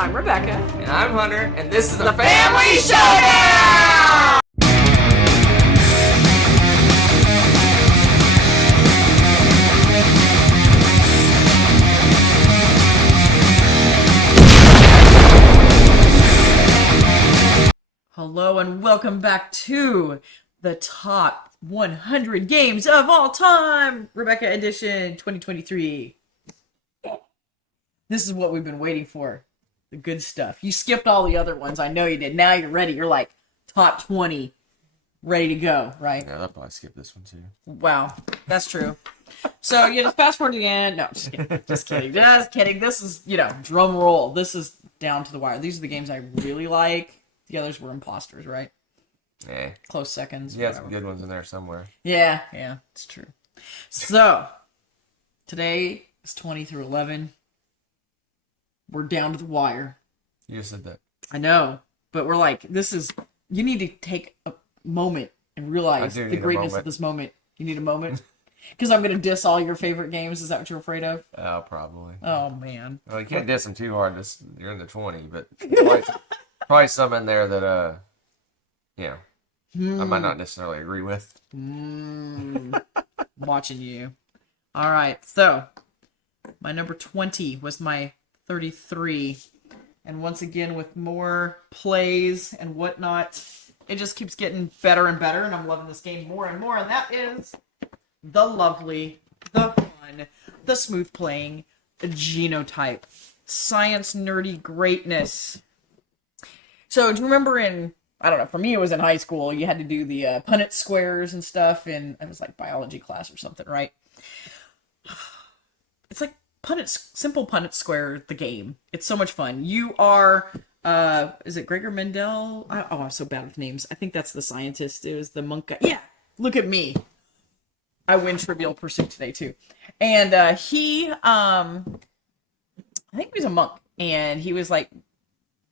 I'm Rebecca. And I'm Hunter, and this is the Family Showdown! Hello and welcome back to the top 100 games of all time, Rebecca edition 2023. This is what we've been waiting for. The good stuff. You skipped all the other ones. I know you did. Now you're ready. You're like top 20. Ready to go, right? Yeah, I'll probably skip this one too. Wow. That's true. So you just fast forward to the end. No, just kidding. Just kidding. Just kidding. This is, drum roll. This is down to the wire. These are the games I really like. The others were imposters, right? Yeah. Close seconds. Yeah, some good ones in there somewhere. Yeah, it's true. So, today is 20 through 11. We're down to the wire. You just said that. I know, but we're like, you need to take a moment and realize the greatness of this moment. You need a moment? Because I'm going to diss all your favorite games. Is that what you're afraid of? Oh, probably. Oh, man. Well, you can't diss them too hard. You're in the 20, but probably some in there that, I might not necessarily agree with. Watching you. All right, so my number 20 was my 33, and once again with more plays and whatnot, it just keeps getting better and better, and I'm loving this game more and more, and that is the lovely, the fun, the smooth playing Genotype. Science nerdy greatness. So do you remember I don't know, for me it was in high school, you had to do the Punnett squares and stuff, and it was like biology class or something, right? It's like simple Punnett square, the game. It's so much fun. You are, is it Gregor Mendel? I'm so bad with names. I think that's the scientist. It was the monk guy. Yeah, look at me. I win Trivial Pursuit today too. And I think he was a monk, and he was like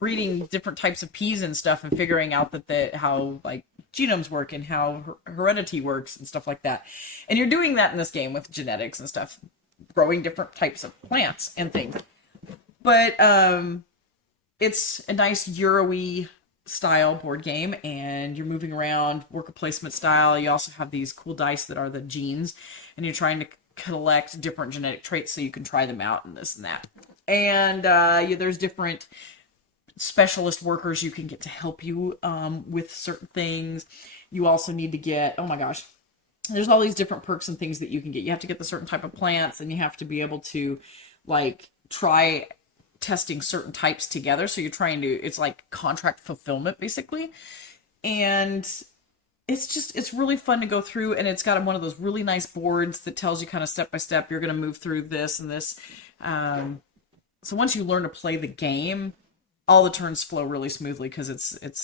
breeding different types of peas and stuff and figuring out how like genomes work and how heredity works and stuff like that. And you're doing that in this game with genetics and stuff, growing different types of plants and things. But it's a nice Euro-y style board game, and you're moving around worker placement style. You also have these cool dice that are the genes, and you're trying to collect different genetic traits so you can try them out and this and that. And there's different specialist workers you can get to help you with certain things. You also need to get, oh my gosh, there's all these different perks and things that you can get. You have to get the certain type of plants, and you have to be able to like try testing certain types together. So it's like contract fulfillment basically. And it's really fun to go through, and it's got one of those really nice boards that tells you kind of step by step, you're going to move through this and this. So once you learn to play the game, all the turns flow really smoothly, because it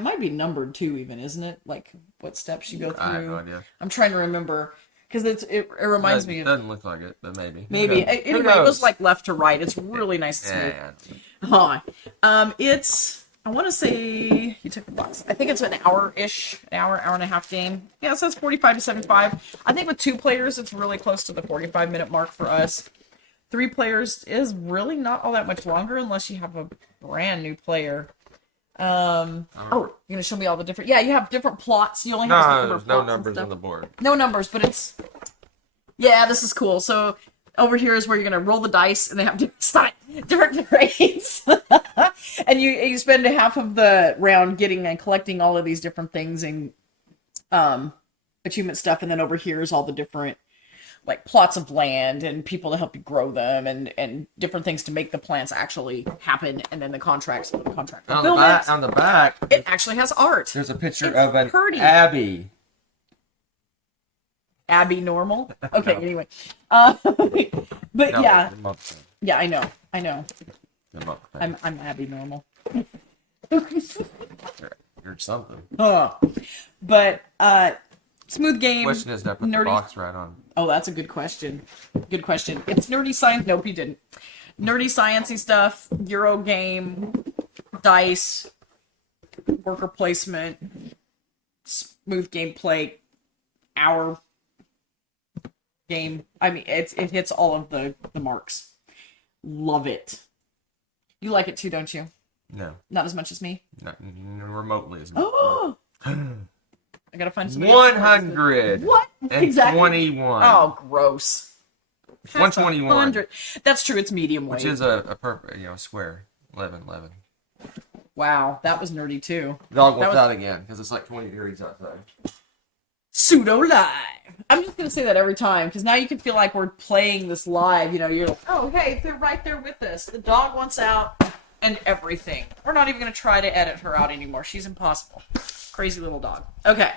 might be numbered too, even, isn't it? Like what steps you go through. I have no idea. I'm trying to remember, because it reminds me of. It doesn't look like it, but maybe. Maybe. Anyway, it was like left to right. It's really nice and smooth. I want to say you took the box. I think it's an hour-ish, hour and a half game. Yeah, it says 45 to 75. I think with 2 players, it's really close to the 45-minute mark for us. 3 players is really not all that much longer unless you have a brand new player. You're gonna show me all the different. Yeah, you have different plots. You only have there's no numbers on the board. No numbers, but it's. Yeah, this is cool. So over here is where you're gonna roll the dice, and they have different traits, and you spend half of the round getting and collecting all of these different things and achievement stuff, and then over here is all the different like plots of land and people to help you grow them and different things to make the plants actually happen, and then the contracts for the contract. On the back, it actually has art. There's a picture of an Abby. Abby Normal? Okay, no. Anyway. But no, yeah. Yeah, I know. I'm Abby Normal. You're something. But smooth game. Question is, did I put the box right on? Oh, that's a good question. It's nerdy science. Nope, you didn't. Nerdy sciencey stuff. Euro game. Dice. Worker placement. Smooth gameplay. Hour game. I mean, it hits all of the marks. Love it. You like it too, don't you? No, Not as much as me. not remotely as much. Oh, I gotta find somebody. 100. What? Exactly. 21. Oh, gross. 121. 100. That's true. It's medium weight. Which is a square. 11. Wow, that was nerdy too. Dog wants out again because it's like 20 degrees outside. Pseudo live. I'm just gonna say that every time because now you can feel like we're playing this live. You know, you're like, oh hey, they're right there with us. The dog wants out and everything. We're not even gonna try to edit her out anymore. She's impossible. Crazy little dog. Okay,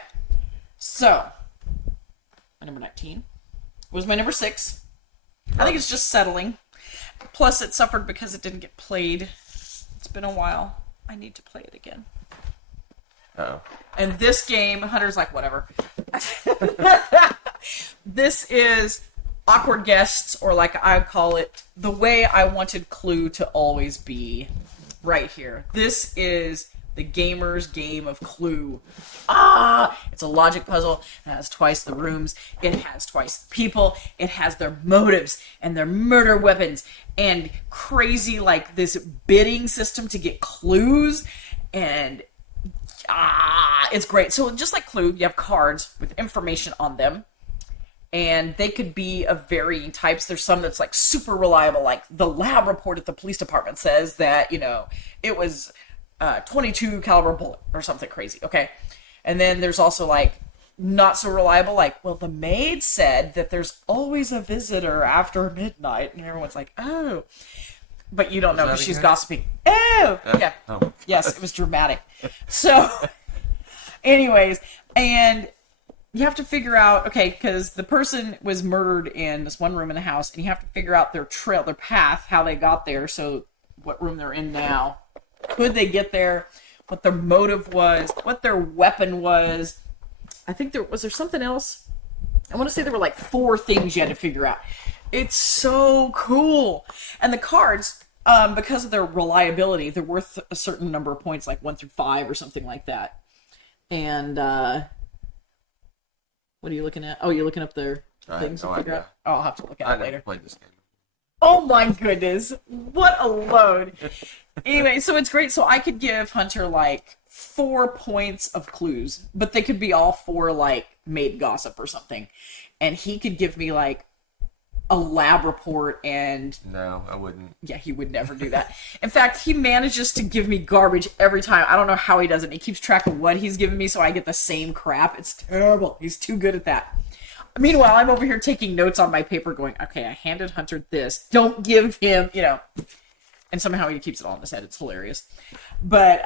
so my number 19 was my number 6. I think it's just settling. Plus, it suffered because it didn't get played. It's been a while. I need to play it again. Oh. And this game, Hunter's like, whatever. This is Awkward Guests, or like I call it, the way I wanted Clue to always be right here. This is the gamer's game of Clue. It's a logic puzzle. It has twice the rooms. It has twice the people. It has their motives and their murder weapons and crazy like this bidding system to get clues. And it's great. So just like Clue, you have cards with information on them. And they could be of varying types. There's some that's like super reliable, like the lab report at the police department says that, you know, it was 22 caliber bullet or something crazy. Okay. And then there's also like not so reliable, like, well, the maid said that there's always a visitor after midnight. And everyone's like, oh. But you don't know because she's gossiping. Oh! Yeah. Oh. Yes, it was dramatic. So, anyways, and you have to figure out, okay, because the person was murdered in this one room in the house, and you have to figure out their trail, their path, how they got there, so what room they're in now. Could they get there? What their motive was, what their weapon was. I think there was something else. I want to say there were like 4 things you had to figure out. It's so cool. And the cards, because of their reliability, they're worth a certain number of points, like 1 through 5 or something like that. And what are you looking at? Oh, you're looking up their things to figure out? Oh, I'll have to look at it later. I played this game. Oh my goodness. What a load. Anyway, so it's great. So I could give Hunter like 4 points of clues, but they could be all 4 like maid gossip or something. And he could give me like a lab report and... No, I wouldn't. Yeah, he would never do that. In fact, he manages to give me garbage every time. I don't know how he does it. He keeps track of what he's giving me so I get the same crap. It's terrible. He's too good at that. Meanwhile, I'm over here taking notes on my paper going, okay, I handed Hunter this. Don't give him, you know. And somehow he keeps it all in his head. It's hilarious. But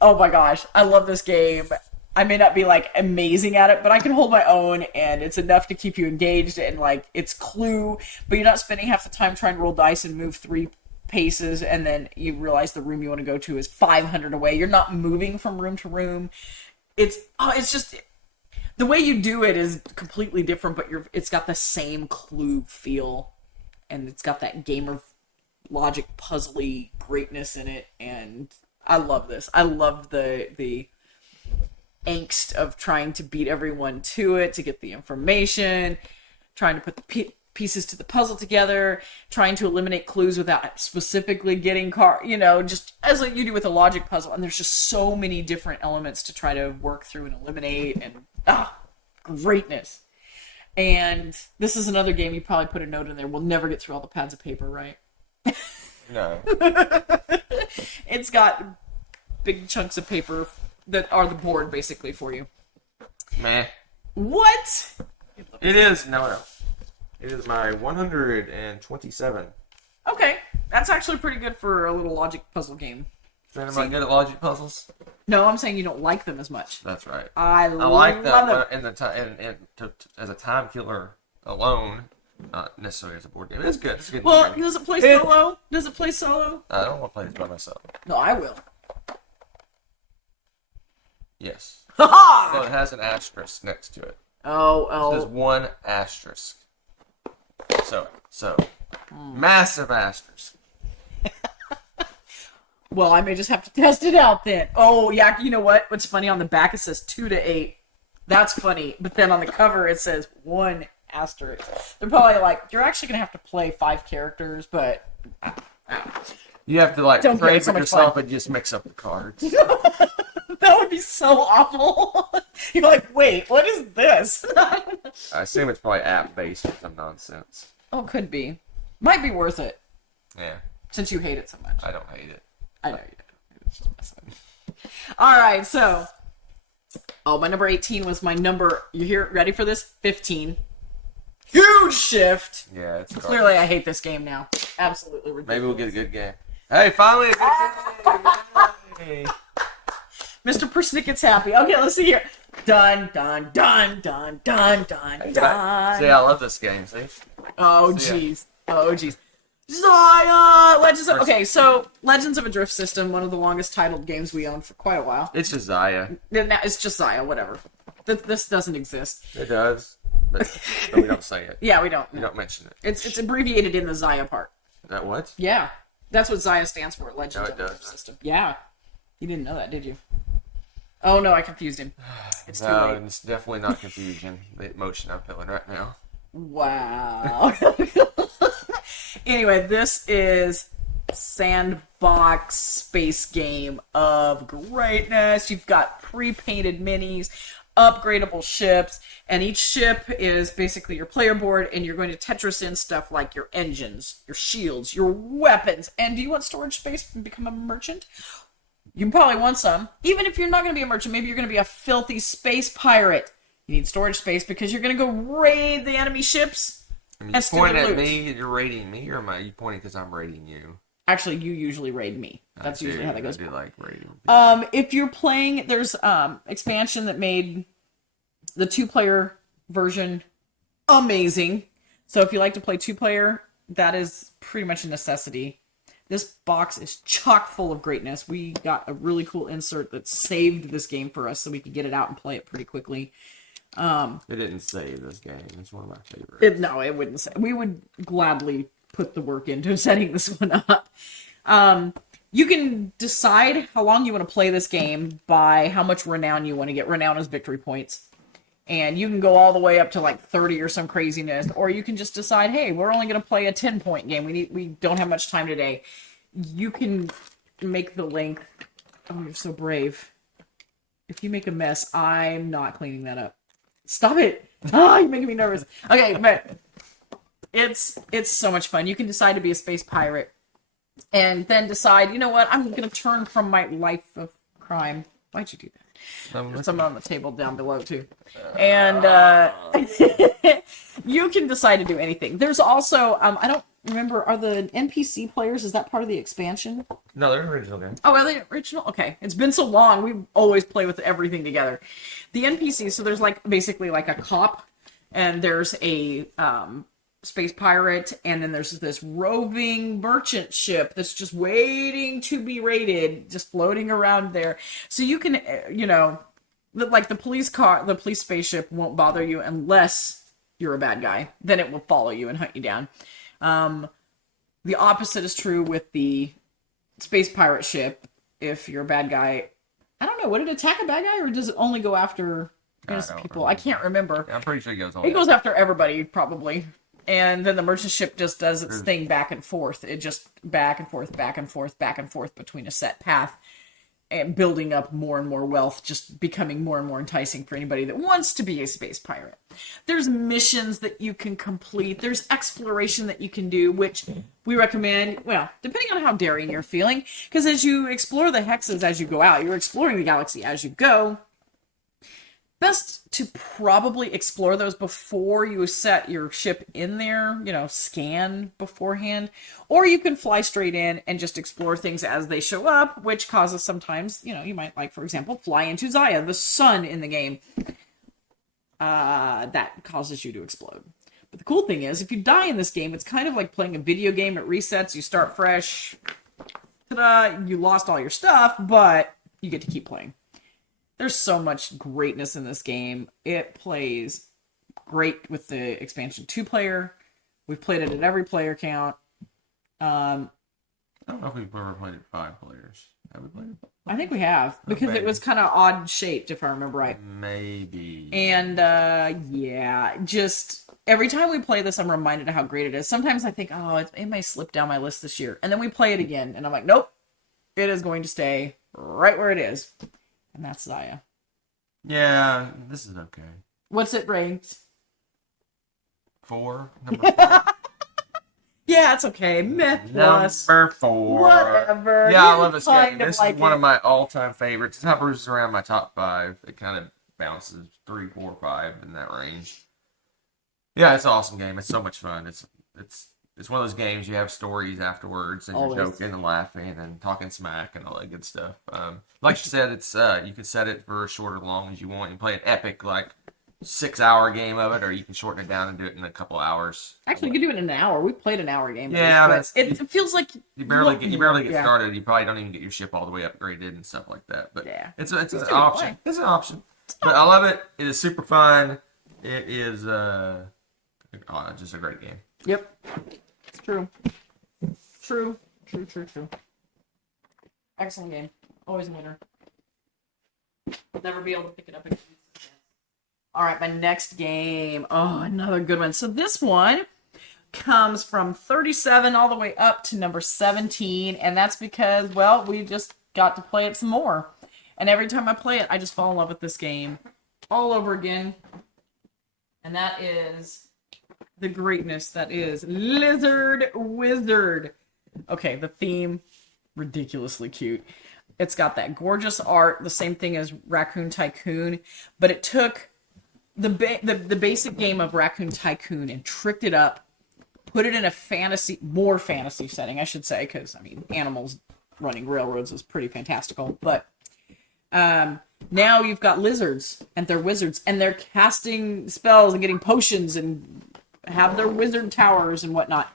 oh my gosh, I love this game. I may not be like amazing at it, but I can hold my own, and it's enough to keep you engaged. And like, it's Clue, but you're not spending half the time trying to roll dice and move 3 paces, and then you realize the room you want to go to is 500 away. You're not moving from room to room. It's just... The way you do it is completely different, but it's got the same Clue feel, and it's got that gamer logic puzzly greatness in it, and I love this. I love the angst of trying to beat everyone to it, to get the information, trying to put the pieces to the puzzle together, trying to eliminate clues without specifically getting just as like you do with a logic puzzle, and there's just so many different elements to try to work through and eliminate, and greatness. And this is another game you probably put a note in there. We'll never get through all the pads of paper, right? No. It's got big chunks of paper that are the board basically for you. Meh. What? It is no. It is my 127. Okay, that's actually pretty good for a little logic puzzle game. Am I good at logic puzzles? No, I'm saying you don't like them as much. That's right. I like love that them. in the as a time killer alone, not necessarily as a board game. It's good. It's good. Well, does it play solo? Does it play solo? I don't want to play this by myself. No, I will. Yes. Ha No, it has an asterisk next to it. Oh. There's 1 asterisk. So, massive asterisk. Well, I may just have to test it out then. Oh, yeah, you know what? What's funny, on the back it says 2 to 8. That's funny. But then on the cover it says 1 asterisk. They're probably like, you're actually going to have to play 5 characters, but... You have to like Don't care, trade it's so with much yourself fun. and just mix up the cards. That would be so awful. You're like, wait, what is this? I assume it's probably app based or some nonsense. Oh, could be. Might be worth it Yeah, since you hate it so much. I don't hate it. I know you do. It's just messing with me. All right, so. Oh, my number 18 was my number. You here? Ready for this? 15. Huge shift. Yeah, it's Clearly, I hate this game now. Absolutely ridiculous. Maybe we'll get a good game. Hey, finally a good game! Mr. Persnicket's happy. Okay, let's see here. Dun, dun, dun, dun, dun, dun, Hey, dun. see, I love this game. See? Oh, jeez. Oh, jeez. Zaya! Okay, so Legends of a Drift System, one of the longest titled games we owned for quite a while. It's just Zaya. It's just Zaya, whatever. This doesn't exist. It does, but we don't say it. Yeah, we don't. We don't mention it. It's abbreviated in the Zaya part. That what? Yeah. That's what Zaya stands for, Legends No, it of a Drift doesn't. System. Yeah. You didn't know that, did you? Oh, no, I confused him. It's too No, late. it's definitely not confusion. The emotion I'm feeling right now. Wow. Anyway, this is sandbox space game of greatness. You've got pre-painted minis, upgradable ships, and each ship is basically your player board, and you're going to Tetris in stuff like your engines, your shields, your weapons. And do you want storage space and become a merchant? You probably want some. Even if you're not going to be a merchant, maybe you're going to be a filthy space pirate. You need storage space because you're going to go raid the enemy ships. And you point at me, you're raiding me, or am I you pointing because I'm raiding you? Actually, you usually raid me. That's usually how that goes. I do like raiding. If you're playing, there's expansion that made the 2-player version amazing. So if you like to play 2-player, that is pretty much a necessity. This box is chock full of greatness. We got a really cool insert that saved this game for us so we could get it out and play it pretty quickly. It didn't save this game. It's one of my favorites. No, it wouldn't say. We would gladly put the work into setting this one up. You can decide how long you want to play this game by how much renown you want to get. Renown is victory points. And you can go all the way up to like 30 or some craziness. Or you can just decide, hey, we're only going to play a 10-point game. We don't have much time today. You can make the length. Oh, you're so brave. If you make a mess, I'm not cleaning that up. Stop it! Ah, you're making me nervous. Okay, but it's so much fun. You can decide to be a space pirate, and then decide, you know what? I'm going to turn from my life of crime. Why'd you do that? There's some on the table down below too, and you can decide to do anything. There's also I don't remember, are the NPC players? Is that part of the expansion? No, they're original game. Oh, are they original? Okay. It's been so long. We always play with everything together. The NPCs, so there's like basically like a cop, and there's a space pirate, and then there's this roving merchant ship that's just waiting to be raided, just floating around there. So you can, like the police spaceship won't bother you unless you're a bad guy. Then it will follow you and hunt you down. The opposite is true with the space pirate ship. If you're a bad guy, I don't know, would it attack a bad guy, or does it only go after innocent people? I can't remember. Yeah, I'm pretty sure it goes on. It goes after everybody, probably. And then the merchant ship just does its thing back and forth. It just back and forth, back and forth, back and forth between a set path, and building up more and more wealth, just becoming more and more enticing for anybody that wants to be a space pirate. There's missions that you can complete. There's exploration that you can do, which we recommend, well, depending on how daring you're feeling, because as you explore the hexes as you go out, you're exploring the galaxy as you go. Best to probably explore those before you set your ship in there, scan beforehand. Or you can fly straight in and just explore things as they show up, which causes sometimes, you might like, for example, fly into Zaya, the sun in the game. That causes you to explode. But the cool thing is, if you die in this game, it's kind of like playing a video game. It resets, you start fresh. Ta-da! You lost all your stuff, but you get to keep playing. There's so much greatness in this game. It plays great with the expansion 2-player. We've played it at every player count. I don't know if we've ever played it 5 players. Have we played it? I think we have, because it was kind of odd shaped, if I remember right. Maybe. And yeah, just every time we play this, I'm reminded of how great it is. Sometimes I think, oh, it may slip down my list this year, and then we play it again, and I'm like, nope, it is going to stay right where it is, and that's Zaya. Yeah, this is okay. What's it ranked? 4. Number 4. Yeah, it's okay. Meh plus. Number 4. Whatever. Yeah, I love this game. Kind of This like is one it. of my all-time favorites. It hovers around my top 5. It kind of bounces 3, 4, 5 in that range. Yeah, it's an awesome game. It's so much fun. It's one of those games you have stories afterwards, and Always. you're joking and laughing and talking smack and all that good stuff. Like you said, it's you can set it for as short or long as you want. You can play an epic 6-hour game of it, or you can shorten it down and do it in a couple hours. Actually, you can do it in an hour. We played an hour game. Yeah, but it feels like you barely get yeah. started. You probably don't even get your ship all the way upgraded and stuff like that. But Yeah. it's an still option. play. It's an option. But I love it. It is super fun. It is just a great game. Yep. It's true. True. Excellent game. Always a winner. Never be able to pick it up again. All right, my next game. Oh, another good one. So this one comes from 37 all the way up to number 17, and that's because, well, we just got to play it some more. And every time I play it, I just fall in love with this game all over again. And that is the greatness that is Lizard Wizard. Okay, the theme, ridiculously cute. It's got that gorgeous art, the same thing as Raccoon Tycoon, but it took the basic game of Raccoon Tycoon and tricked it up, put it in a more fantasy setting, I should say, because, I mean, animals running railroads is pretty fantastical, but now you've got lizards, and they're wizards, and they're casting spells and getting potions and have their wizard towers and whatnot.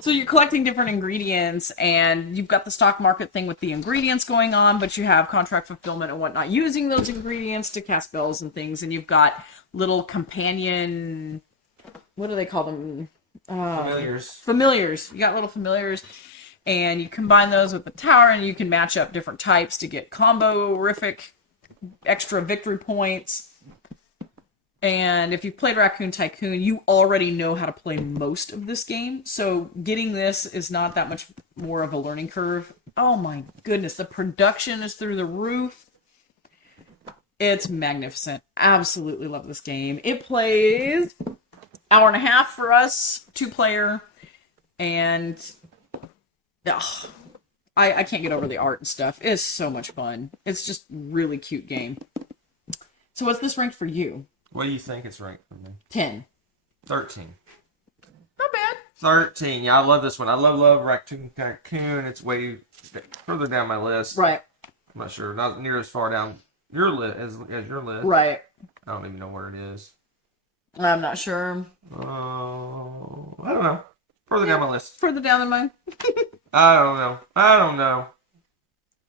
So you're collecting different ingredients, and you've got the stock market thing with the ingredients going on, but you have contract fulfillment and whatnot using those ingredients to cast spells and things, and you've got little companion... What do they call them? Familiars. Familiars. You got little familiars, and you combine those with the tower, and you can match up different types to get combo-rific extra victory points. And if you've played Raccoon Tycoon, you already know how to play most of this game. So getting this is not that much more of a learning curve. Oh my goodness, the production is through the roof. It's magnificent. Absolutely love this game. It plays hour and a half for us, 2-player. And I can't get over the art and stuff. It's so much fun. It's just really cute game. So what's this ranked for you? What do you think it's ranked for me? 10. 13. Not bad. 13. Yeah, I love this one. I love Raccoon Tycoon. It's way further down my list. Right. I'm not sure. Not near as far down your list as your list. Right. I don't even know where it is. I'm not sure. Oh, I don't know. Further down my list. Further down than mine. I don't know.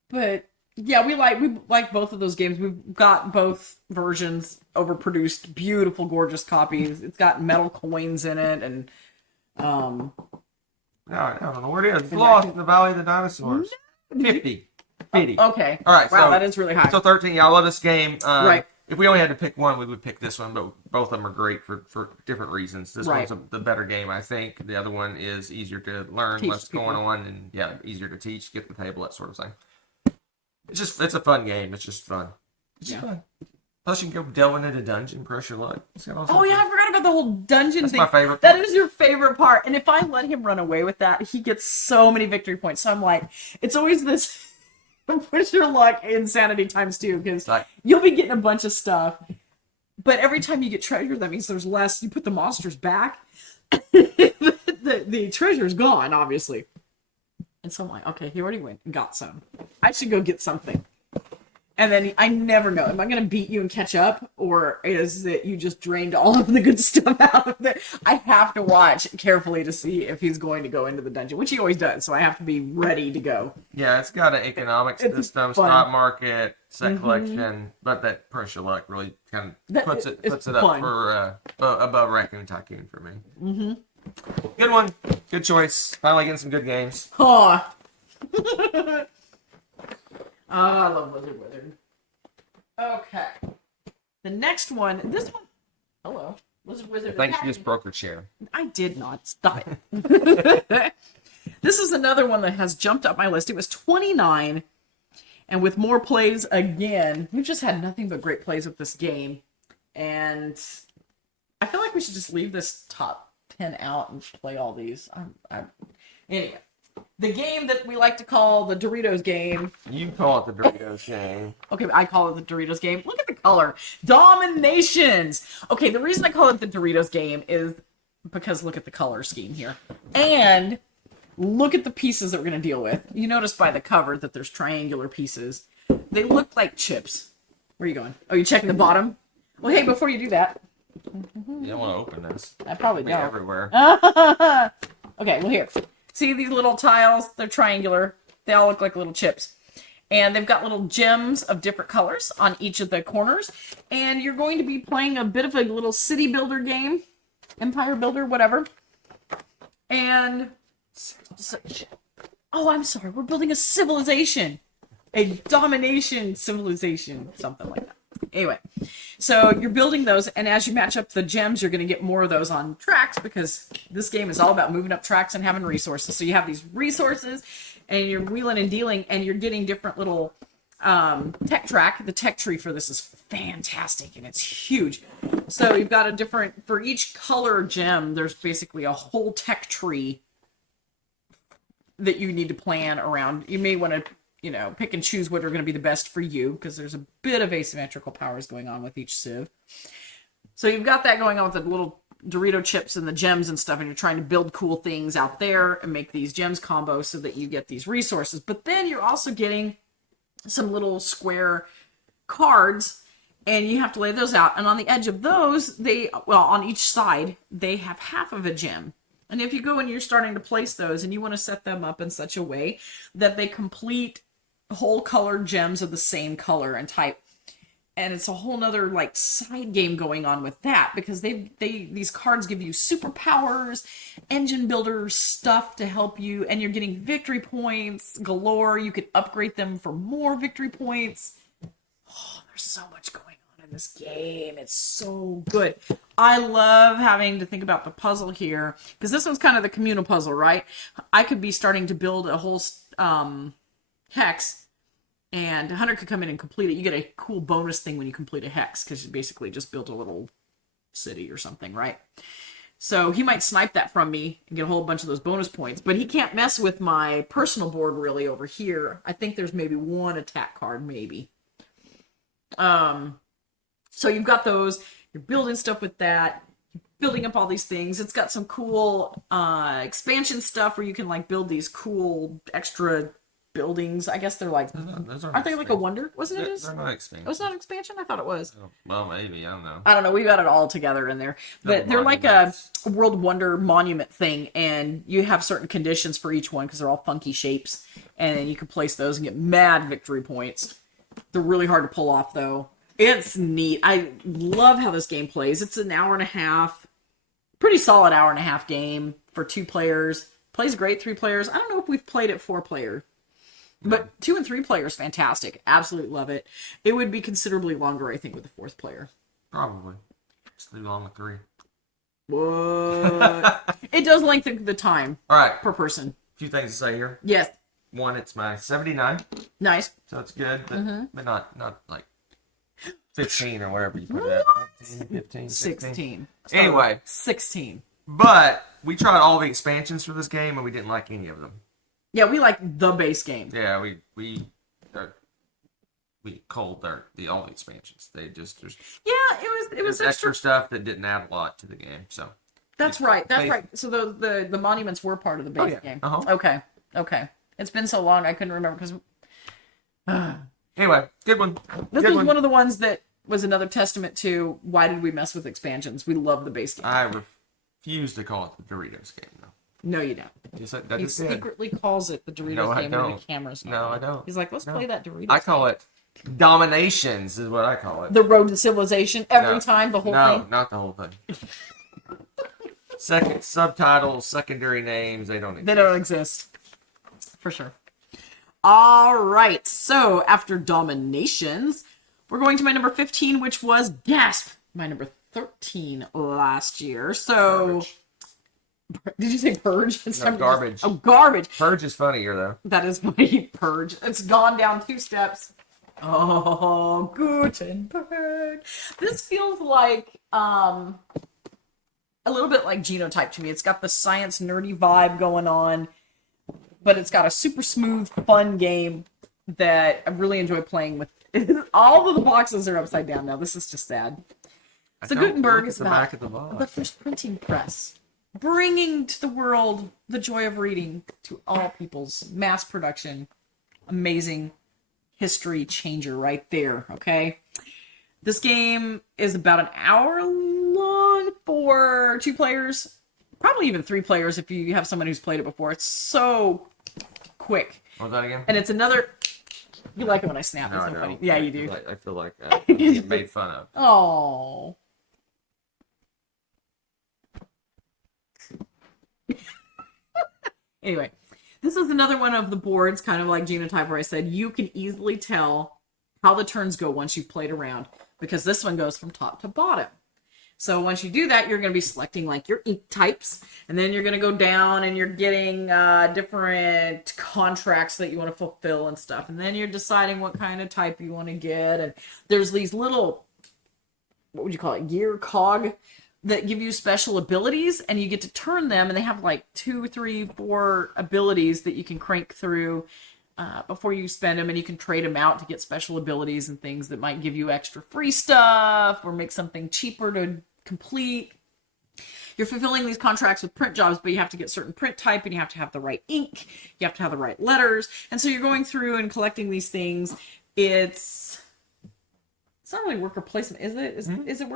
But yeah, we like both of those games. We've got both versions overproduced, beautiful, gorgeous copies. It's got metal coins in it, and No, I don't know where it is. It's lost in the Valley of the Dinosaurs. 50. Okay. All right. Wow, so, that is really high. So 13. Yeah, I love this game. Right. If we only had to pick one, we would pick this one, but both of them are great for different reasons. This Right. one's the better game, I think. The other one is easier to learn, Teach what's people. going on, and yeah, easier to teach, get the table, that sort of thing. It's a fun game. It's just fun. It's just fun. Plus, you can go delving into dungeon, press your luck. Oh yeah, I forgot about the whole dungeon That's thing. my favorite That part. is your favorite part. And if I let him run away with that, he gets so many victory points. So I'm like, it's always this push your luck insanity times 2, because Like- you'll be getting a bunch of stuff. But every time you get treasure, that means there's less. You put the monsters back, the treasure's gone, obviously. And so I'm like, okay, he already went and got some. I should go get something. And then I never know. Am I going to beat you and catch up? Or is it you just drained all of the good stuff out of it? I have to watch carefully to see if he's going to go into the dungeon, which he always does. So I have to be ready to go. Yeah, it's got an economics It's system, fun. stock market, set collection, but that press your luck really kind of puts it it's up fun. for above Raccoon Tycoon for me. Good one, good choice. Finally getting some good games. Oh, I love Wizard. Okay. The next one, this one. Hello. Wizard. I think you just broke her chair. I did not. Stop it. This is another one that has jumped up my list. It was 29. And with more plays again, we've just had nothing but great plays with this game. And I feel like we should just leave this top 10 out and play all these. Anyway, the game that we like to call the Doritos game. You call it the Doritos Game. Okay, I call it the Doritos game. Look at the color. Dominations! Okay, the reason I call it the Doritos game is because look at the color scheme here. And look at the pieces that we're going to deal with. You notice by the cover that there's triangular pieces. They look like chips. Where are you going? Oh, you checking the bottom? Well, hey, before you do that. You don't want to open this. I probably don't. Everywhere. Okay, well, here. See these little tiles? They're triangular. They all look like little chips. And they've got little gems of different colors on each of the corners. And you're going to be playing a bit of a little city builder game. Empire builder, whatever. And... oh, I'm sorry. We're building a civilization. A domination civilization. Something like that. Anyway, so you're building those, and as you match up the gems, you're going to get more of those on tracks, because this game is all about moving up tracks and having resources. So you have these resources, and you're wheeling and dealing, and you're getting different little tech track. The tech tree for this is fantastic, and it's huge. So you've got a different, for each color gem, there's basically a whole tech tree that you need to plan around. You may want to, you know, pick and choose what are going to be the best for you, because there's a bit of asymmetrical powers going on with each civ. So you've got that going on with the little Dorito chips and the gems and stuff, and you're trying to build cool things out there and make these gems combo so that you get these resources. But then you're also getting some little square cards, and you have to lay those out. And on the edge of those, on each side, they have half of a gem. And if you go and you're starting to place those, and you want to set them up in such a way that they complete whole colored gems of the same color and type. And it's a whole nother like side game going on with that, because these cards give you superpowers, engine builder stuff to help you, and you're getting victory points galore. You can upgrade them for more victory points. Oh, there's so much going on in this game. It's so good. I love having to think about the puzzle here, because this one's kind of the communal puzzle, right? I could be starting to build a whole hex, and Hunter could come in and complete it. You get a cool bonus thing when you complete a hex, because you basically just built a little city or something, right? So he might snipe that from me and get a whole bunch of those bonus points, but he can't mess with my personal board really over here. I think there's maybe one attack card, maybe. So you've got those. You're building stuff with that. You're building up all these things. It's got some cool expansion stuff where you can like build these cool extra buildings. I guess they're like, aren't they like a wonder? Wasn't it? They're not expansion. Was that expansion? I thought it was. Oh, well, maybe. I don't know. I don't know. We got it all together in there. But they're like a world wonder monument thing, and you have certain conditions for each one because they're all funky shapes, and you can place those and get mad victory points. They're really hard to pull off, though. It's neat. I love how this game plays. It's an hour and a half. Pretty solid hour and a half game for 2 players. Plays great 3 players. I don't know if we've played it 4 player. But 2 and 3 players, fantastic. Absolutely love it. It would be considerably longer, I think, with the 4th player. Probably. Just leave it on with 3. What? It does lengthen the time. All right. Per person. A few things to say here. Yes. One, it's my 79. Nice. So it's good, but not like 15 or whatever you put it at. 15, 16. Anyway. 16. But we tried all the expansions for this game, and we didn't like any of them. Yeah, we like the base game. Yeah, we culled all the expansions. They just it was extra stuff that didn't add a lot to the game. So that's right. So the monuments were part of the base game. Uh-huh. Okay. It's been so long I couldn't remember because. Anyway, good one. This was one of the ones that was another testament to why did we mess with expansions? We love the base game. I refuse to call it the Doritos game, though. No, you don't. He secretly calls it the Doritos game when the camera's not on. I don't. He's like, let's play that Doritos I call it Dominations is what I call it. The Road to Civilization every time, the whole thing? No, not the whole thing. Second subtitles, secondary names, they don't exist. They don't exist. For sure. All right. So after Dominations, we're going to my number 15, which was Gasp, my number 13 last year. So, Garbage. did you say Purge? It's No, time to garbage. oh, garbage. Purge is funnier though. That is funny. Purge. It's gone down 2 steps. Oh, Gutenberg. This feels like a little bit like Genotype to me. It's got the science nerdy vibe going on, but it's got a super smooth, fun game that I really enjoy playing with. All of the boxes are upside down now. This is just sad. So Gutenberg is about the first printing press, bringing to the world the joy of reading to all peoples. Mass production. Amazing history changer right there, okay? This game is about an hour long for 2 players, probably even 3 players if you have someone who's played it before. It's so quick. What's that again? And it's another... You like it when I snap. No, It's I so don't. funny. Yeah, you do. I feel like I'm getting made fun of. Oh. Anyway, this is another one of the boards, kind of like Genotype, where I said you can easily tell how the turns go once you've played around, because this one goes from top to bottom. So once you do that, you're going to be selecting like your ink types, and then you're going to go down and you're getting different contracts that you want to fulfill and stuff. And then you're deciding what kind of type you want to get. And there's these little, what would you call it, gear, cog, that give you special abilities, and you get to turn them, and they have like 2, 3, 4 abilities that you can crank through before you spend them, and you can trade them out to get special abilities and things that might give you extra free stuff or make something cheaper to complete. You're fulfilling these contracts with print jobs, but you have to get certain print type, and you have to have the right ink, you have to have the right letters, and so you're going through and collecting these things. It's not really worker placement, is it? Is it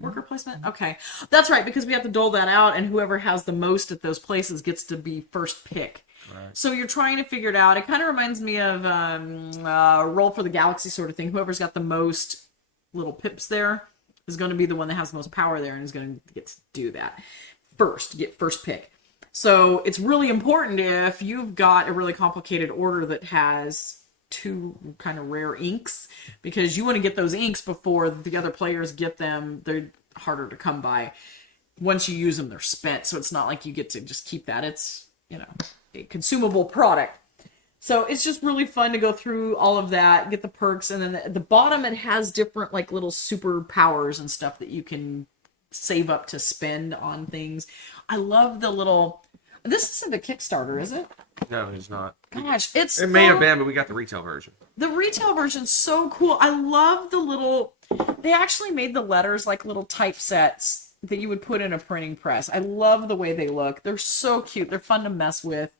worker placement? Okay, that's right, because we have to dole that out, and whoever has the most at those places gets to be first pick. Right. So you're trying to figure it out. It kind of reminds me of Roll for the Galaxy sort of thing. Whoever's got the most little pips there is going to be the one that has the most power there and is going to get to do that first, get first pick. So it's really important if you've got a really complicated order that has 2 kind of rare inks, because you want to get those inks before the other players get them. They're harder to come by. Once you use them, they're spent. So it's not like you get to just keep that. It's, a consumable product. So it's just really fun to go through all of that, get the perks, and then at the bottom it has different like little superpowers and stuff that you can save up to spend on things. I love the little... This isn't a Kickstarter, is it? No, it's not. Gosh, it may have been, but we got the retail version. The retail version's so cool. I love the little... They actually made the letters like little typesets that you would put in a printing press. I love the way they look. They're so cute. They're fun to mess with.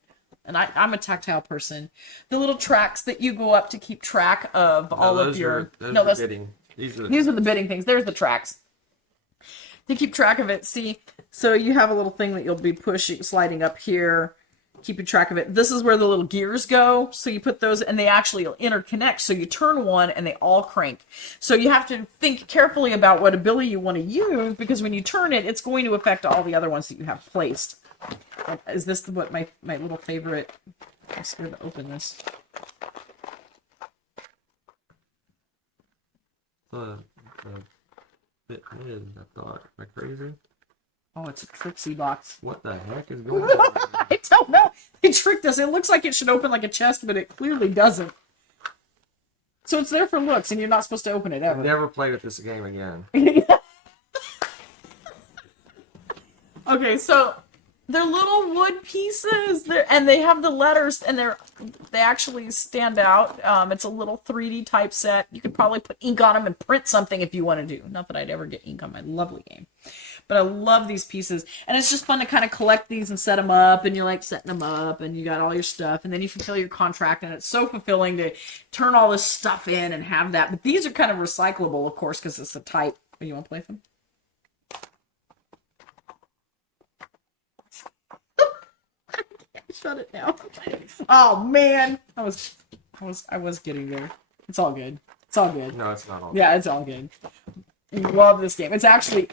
And I'm a tactile person. The little tracks that you go up to keep track of all of your... Those are bidding. These are the bidding things. There's the tracks. To keep track of it, see? So you have a little thing that you'll be sliding up here, keeping track of it. This is where the little gears go. So you put those, and they actually interconnect. So you turn one, and they all crank. So you have to think carefully about what ability you want to use, because when you turn it, it's going to affect all the other ones that you have placed. Is this what my little favorite? I'm scared to open this. It is, I thought. Am I crazy? Oh, it's a Trixie box. What the heck is going on? I don't know. They tricked us. It looks like it should open like a chest, but it clearly doesn't. So it's there for looks, and you're not supposed to open it ever. Never play with this game again. Okay, so they're little wood pieces, and they have the letters, and they actually stand out. It's a little 3D typeset. You could probably put ink on them and print something if you want to do. Not that I'd ever get ink on my lovely game. But I love these pieces, and it's just fun to kind of collect these and set them up, and you're like setting them up, and you got all your stuff, and then you fulfill your contract, and it's so fulfilling to turn all this stuff in and have that. But these are kind of recyclable, of course, because it's the type. Oh, you want to play with them? Shut it now. Oh man, I was getting there. It's all good. It's all good. No, it's not all good. Yeah, it's all good. Love this game. It's actually,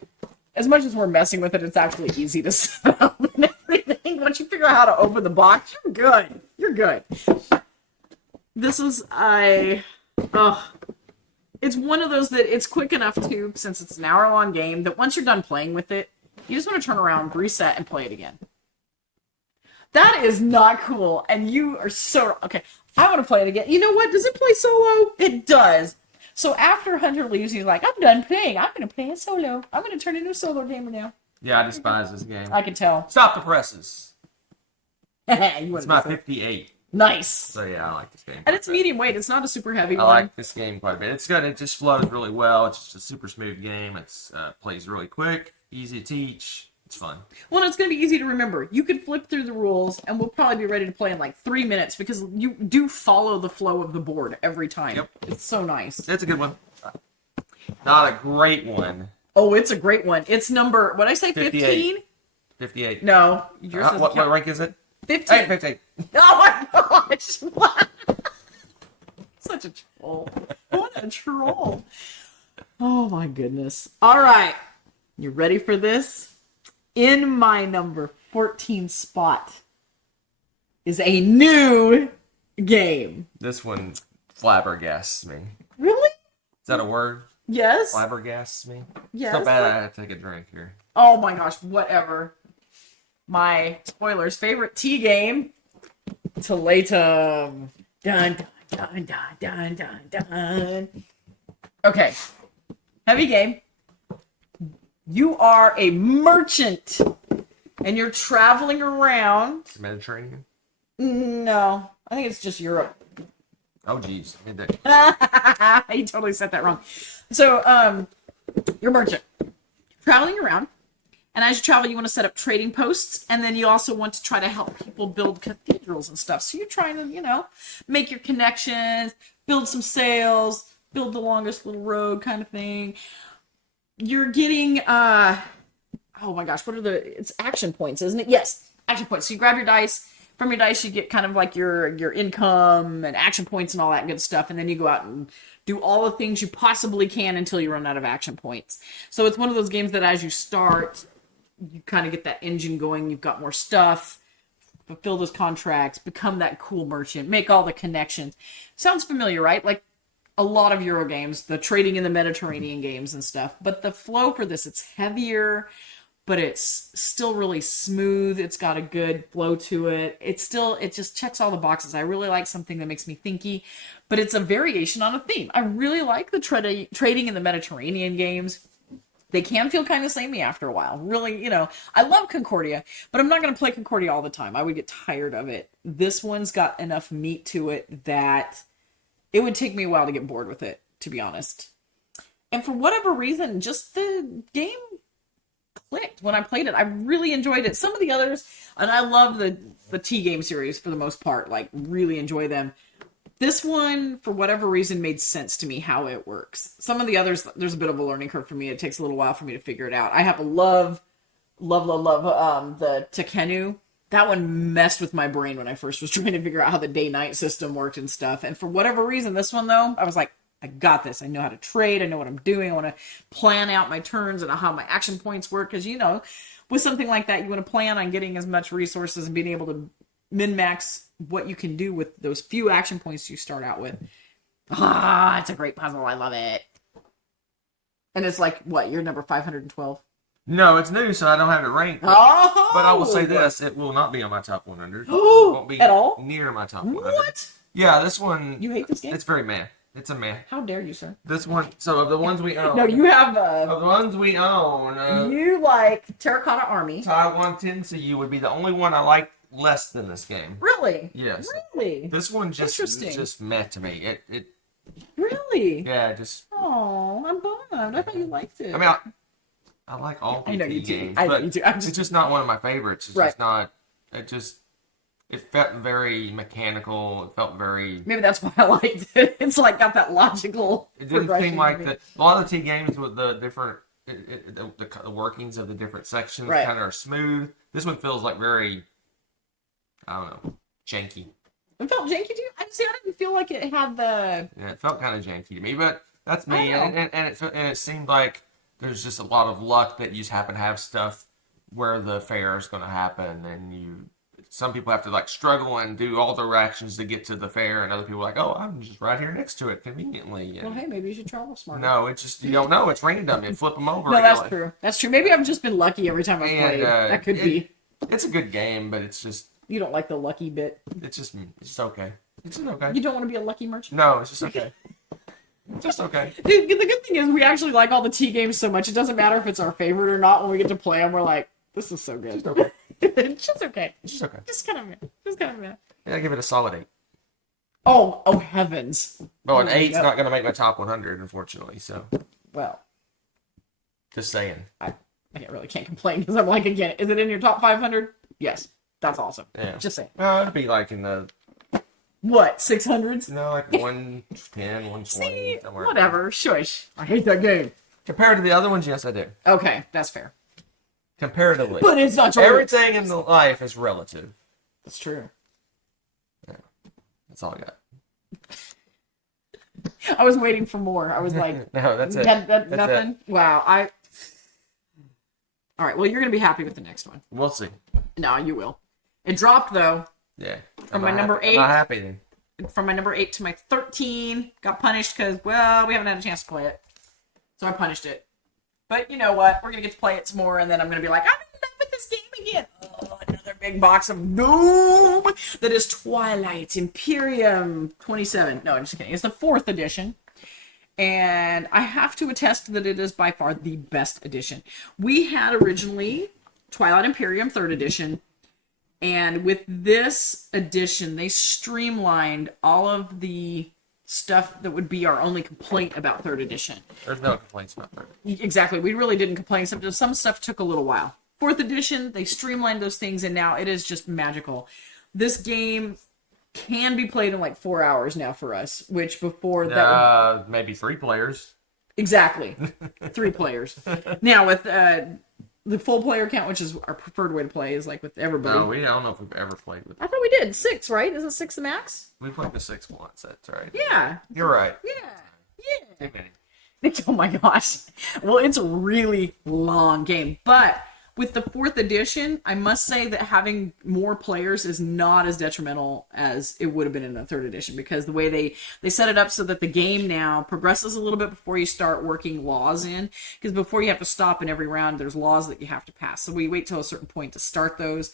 as much as we're messing with it, it's actually easy to set up and everything. Once you figure out how to open the box, you're good. You're good. This is it's one of those that it's quick enough to, since it's an hour-long game, that once you're done playing with it, you just want to turn around, reset, and play it again. That is not cool, and you are so... Okay, I want to play it again. You know what? Does it play solo? It does. So after Hunter leaves, he's like, I'm done playing. I'm going to play it solo. I'm going to turn into a solo gamer now. Yeah, I despise this game. I can tell. Stop the presses. You It's my 58. Nice. So yeah, I like this game. And it's medium weight. It's not a super heavy I one. like this game quite a bit. It's good. It just flows really well. It's just a super smooth game. It's plays really quick, easy to teach. It's fun. Well, it's going to be easy to remember. You could flip through the rules, and we'll probably be ready to play in like 3 minutes because you do follow the flow of the board every time. Yep. It's so nice. It's a good one. Not a great one. Oh, it's a great one. It's number, what did I say, 15? 58. No. Yours doesn't What count. rank is it? 15. Hey, 58. Oh my gosh. What? Such a troll. What a troll. Oh my goodness. All right. You ready for this? In my number 14 spot is a new game. This one flabbergasts me. Really? Is that a word? Yes. Flabbergasts me? Yes. So bad I have to take a drink here. Oh my gosh, whatever. My, spoilers, favorite tea game, Twilight. Dun, dun, dun, dun, dun, dun. Okay. Heavy game. You are a merchant, and you're traveling around. The Mediterranean? No, I think it's just Europe. Oh, jeez. You totally said that wrong. So, you're a merchant, traveling around, and as you travel, you want to set up trading posts, and then you also want to try to help people build cathedrals and stuff. So you're trying to, make your connections, build some sales, build the longest little road kind of thing. You're getting, oh my gosh, what are it's action points, isn't it? Yes, action points. So you grab your dice. From your dice, you get kind of like your income and action points and all that good stuff. And then you go out and do all the things you possibly can until you run out of action points. So it's one of those games that as you start, you kind of get that engine going. You've got more stuff, fulfill those contracts, become that cool merchant, make all the connections. Sounds familiar, right? Like a lot of Euro games, the trading in the Mediterranean games and stuff. But the flow for this, it's heavier, but it's still really smooth. It's got a good flow to it. It just checks all the boxes. I really like something that makes me thinky, but it's a variation on a theme. I really like the trading in the Mediterranean games. They can feel kind of samey after a while. Really, I love Concordia, but I'm not going to play Concordia all the time. I would get tired of it. This one's got enough meat to it that it would take me a while to get bored with it, to be honest. And for whatever reason, just the game clicked when I played it. I really enjoyed it. Some of the others, and I love the T game series for the most part, like really enjoy them. This one, for whatever reason, made sense to me how it works. Some of the others, there's a bit of a learning curve for me. It takes a little while for me to figure it out. I have a love the Tekenu. That one messed with my brain when I first was trying to figure out how the day-night system worked and stuff. And for whatever reason, this one, though, I was like, I got this. I know how to trade. I know what I'm doing. I want to plan out my turns and how my action points work. Because, with something like that, you want to plan on getting as much resources and being able to min-max what you can do with those few action points you start out with. It's a great puzzle. I love it. And it's like, what, you're number 512? No, it's new, so I don't have it ranked. Oh! But I will say this, it will not be on my top 100. It Oh, won't be at all? near my top 100. What? Yeah, this one... You hate this game? It's very meh. It's a meh. How dare you, sir? This one... So, of the ones we own... No, you have Of the ones we own... you like Terracotta Army. Taiwan Tensu would be the only one I like less than this game. Really? Yes. Really? This one Interesting. just meh to me. It Really? yeah, just... Oh, I'm bummed. I thought you liked it. I mean, I like all I know PT you do. games, I know but you do. it's just not one of my favorites. It's Right. just not... It felt very mechanical. It felt very... Maybe that's why I liked it. It's like got that logical It didn't progression seem like to me. that. A lot of the T games with the different... the workings of the different sections Right. kind of are smooth. This one feels like very... I don't know. Janky. It felt janky to you? I didn't feel like it had the... Yeah, it felt kind of janky to me, but that's me. I know. And it seemed like there's just a lot of luck that you just happen to have stuff where the fair is going to happen, and some people have to like struggle and do all their actions to get to the fair, and other people are like, oh, I'm just right here next to it conveniently. And Well, hey, maybe you should travel smarter. no, it's just you don't know. It's random. You flip them over. No, that's true. That's true. Maybe I've just been lucky every time I've And, played. That could be. It's a good game, but it's just You don't like the lucky bit. it's just okay. It's just okay. You don't want to be a lucky merchant? No, it's just okay. Just okay. Dude, the good thing is we actually like all the T games so much. It doesn't matter if it's our favorite or not. When we get to play them, we're like, this is so good. Just okay. It's just okay. Just okay. Just kind of meh. Just kind of meh. Yeah, I give it a solid 8. Oh heavens. Well, an Oh, 8's yep. not going to make my top 100, unfortunately. So, Well, just saying. I can't complain because I'm like, again, is it in your top 500? Yes. That's awesome. Yeah. Just saying. Well, it'd be like in the What, 600s? like 110, 120, See, somewhere. whatever. Shush. I hate that game. Compared to the other ones, yes, I do. Okay, that's fair. Comparatively. But it's not true. Everything in the life is relative. That's true. That's all I got. I was waiting for more. I was like, No, that's it. That's That's nothing? it. Wow. All right, well, you're going to be happy with the next one. We'll see. No, you will. It dropped, though. Yeah. From my number 8. I'm not happy then. From my number 8 to my 13. Got punished because, well, we haven't had a chance to play it. So I punished it. But you know what? We're going to get to play it some more, and then I'm going to be like, I'm in love with this game again. Oh, another big box of doom. That is Twilight Imperium 27. No, I'm just kidding. It's the 4th edition. And I have to attest that it is by far the best edition. We had originally Twilight Imperium 3rd edition. And with this edition, they streamlined all of the stuff that would be our only complaint about 3rd edition. There's no complaints about that. Exactly. We really didn't complain. Some stuff took a little while. 4th edition, they streamlined those things, and now it is just magical. This game can be played in like 4 hours now for us, which before that would... Maybe 3 players. Exactly. 3 players. Now with the full player count, which is our preferred way to play, is like with everybody. No, I don't know if we've ever played with. I thought we did 6, right? Isn't 6 the max? We played the 6 once. That's right. Yeah. You're right. Yeah. Too many. Oh my gosh. Well, it's a really long game. But with the 4th edition, I must say that having more players is not as detrimental as it would have been in the 3rd edition, because the way they set it up so that the game now progresses a little bit before you start working laws in. Because before you have to stop in every round, there's laws that you have to pass. So we wait till a certain point to start those.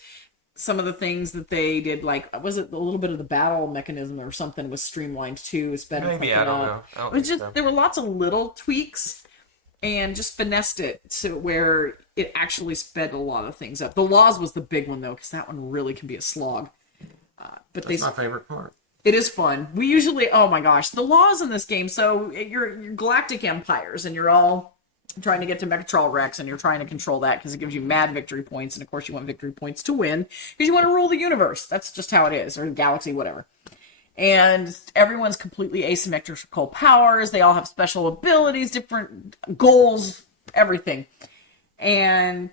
Some of the things that they did, like, was it a little bit of the battle mechanism or something was streamlined too? Maybe, I don't know. It was just, there were lots of little tweaks and just finessed it to where it actually sped a lot of things up. The laws was the big one, though, because that one really can be a slog. But That's my favorite part. it is fun. We usually, oh my gosh, the laws in this game. So you're galactic empires, and you're all trying to get to Megatron Rex, and you're trying to control that because it gives you mad victory points, and of course you want victory points to win because you want to rule the universe. That's just how it is, or the galaxy, whatever. And everyone's completely asymmetrical powers. They all have special abilities, different goals, everything. And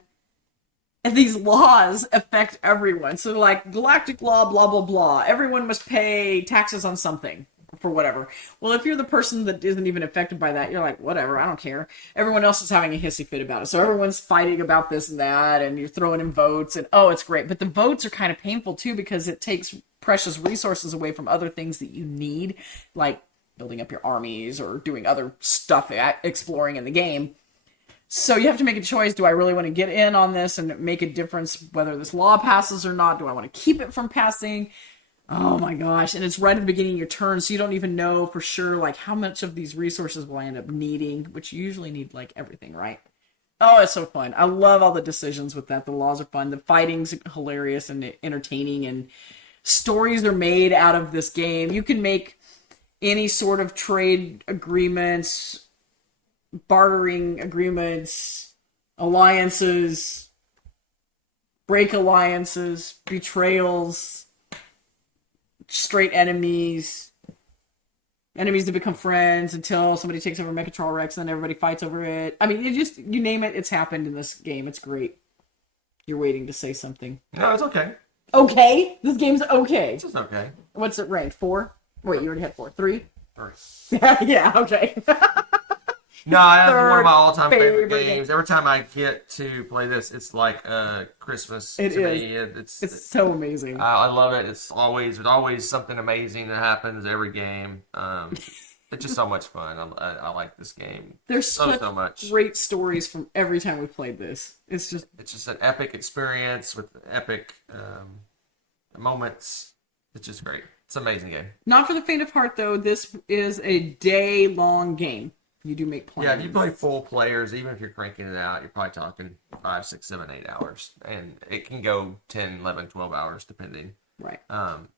these laws affect everyone. So like galactic law, blah, blah, blah. Everyone must pay taxes on something for whatever. Well, if you're the person that isn't even affected by that, you're like, whatever, I don't care. Everyone else is having a hissy fit about it. So everyone's fighting about this and that, and you're throwing in votes, and oh, it's great. But the votes are kind of painful too, because it takes precious resources away from other things that you need, like building up your armies or doing other stuff, exploring in the game. So you have to make a choice. Do I really want to get in on this and make a difference whether this law passes or not? Do I want to keep it from passing? Oh my gosh. And it's right at the beginning of your turn, so you don't even know for sure like how much of these resources will I end up needing, which you usually need like everything, right? Oh, it's so fun. I love all the decisions with that. The laws are fun. The fighting's hilarious and entertaining, and stories are made out of this game. You can make any sort of trade agreements, bartering agreements, alliances, break alliances, betrayals, straight enemies that become friends until somebody takes over Megatron Rex, and then everybody fights over it. I mean, you name it, it's happened in this game. It's great. You're waiting to say something. No, it's okay. Okay? This game's okay. It's just okay. What's it ranked? 4? Wait, you already had 4. 3? 3. Yeah, okay. No, that's one of Third my all-time favorite favorite games. Every time I get to play this, it's like Christmas It to is. me. It's so amazing. I love it. There's always something amazing that happens every game. It's just so much fun. I like this game There's so much. great stories from every time we've played this. It's just an epic experience with epic moments. It's just great. It's an amazing game. Not for the faint of heart, though. This is a day-long game. You do make plans. Yeah, if you play full players, even if you're cranking it out, you're probably talking 5, 6, 7, 8 hours. And it can go 10, 11, 12 hours, depending. Right.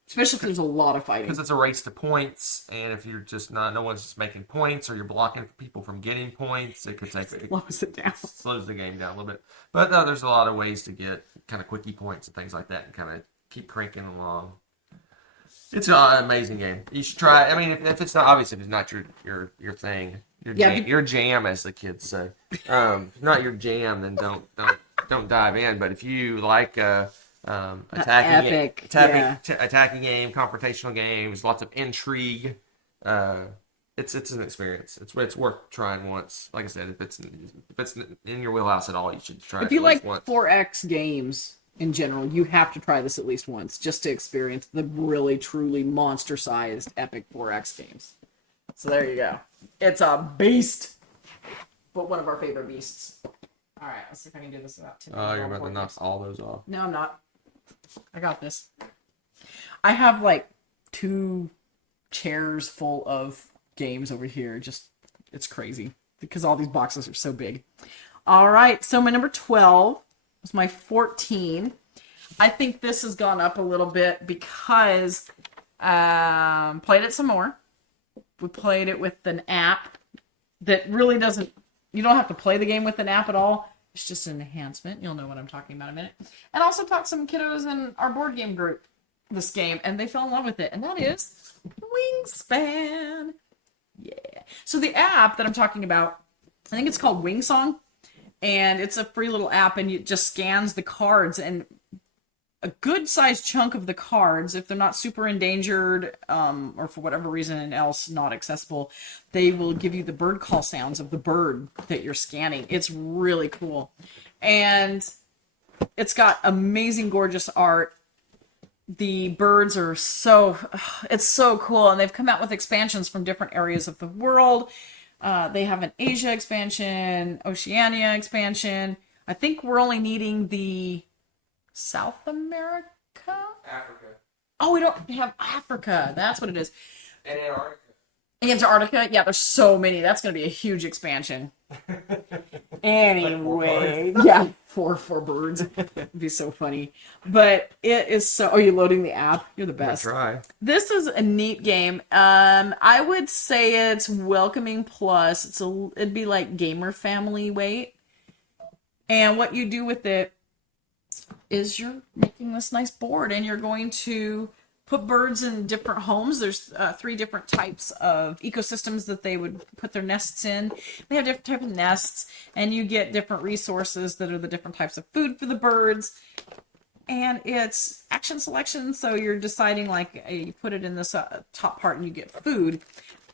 Especially if there's a lot of fighting. Because it's a race to points, and if you're just no one's just making points, or you're blocking people from getting points, it could take Slows it down. Slows the game down a little bit. But no, there's a lot of ways to get kind of quickie points and things like that, and kind of keep cranking along. It's an amazing game. You should try it. I mean, if it's not obviously if it's not your thing, your jam, as the kids say. If it's not your jam, then don't dive in. But if you like attacking game, confrontational games, lots of intrigue, it's an experience. It's worth trying once. Like I said, if it's in your wheelhouse at all, you should try it. If you like once. 4X games in general, you have to try this at least once just to experience the really truly monster-sized epic 4X games. So there you go. It's a beast, but one of our favorite beasts. All right, let's see if I can do this without tipping. Oh, you're about to knock all those off. No, I'm not. I got this. I have like 2 chairs full of games over here. Just, it's crazy because all these boxes are so big. All right, so my number 12 was my 14. I think this has gone up a little bit because played it some more. We played it with an app that really doesn't, you don't have to play the game with an app at all. It's just an enhancement. You'll know what I'm talking about in a minute. And also taught some kiddos in our board game group this game, and they fell in love with it. And that is Wingspan. Yeah. So the app that I'm talking about, I think it's called Wingsong. And it's a free little app, and it just scans the cards, and a good sized chunk of the cards, if they're not super endangered, or for whatever reason else not accessible, they will give you the bird call sounds of the bird that you're scanning. It's really cool. And it's got amazing, gorgeous art. The birds are it's so cool, and they've come out with expansions from different areas of the world. They have an Asia expansion, Oceania expansion. I think we're only needing the South America? Africa. Oh, we don't have Africa. That's what it is. And Antarctica. Antarctica? Yeah, there's so many. That's going to be a huge expansion. Anyway, yeah, four birds. It'd be so funny. But it is so... Oh, you're loading the app? You're the best. Try. This is a neat game. I would say it's welcoming plus. It'd be like gamer family weight. And what you do with it is you're making this nice board, and you're going to put birds in different homes. There's 3 different types of ecosystems that they would put their nests in. They have different types of nests, and you get different resources that are the different types of food for the birds. And it's action selection, so you're deciding, like, you put it in this top part and you get food.